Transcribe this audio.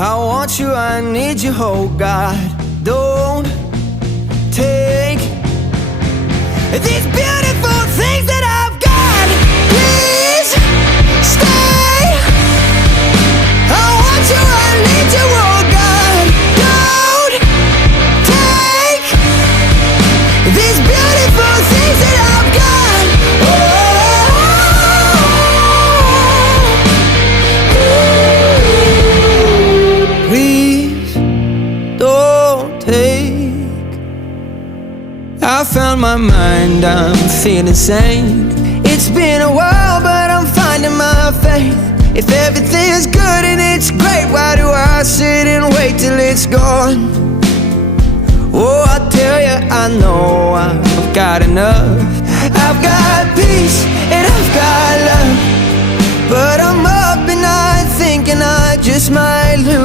I want you, I need you, oh God. Don't take these beautiful things that I've got. Please stay. I want you, I need you, oh God. Don't take these beautiful things that I've got. Please don't take. I found my mind, I'm feeling sane. It's been a while, but I'm finding my faith. If everything's good and it's great, why do I sit and wait till it's gone? Oh, I tell you, I know I've got enough. I've got peace and I've got love, but I'm up and I thinking I just might lose.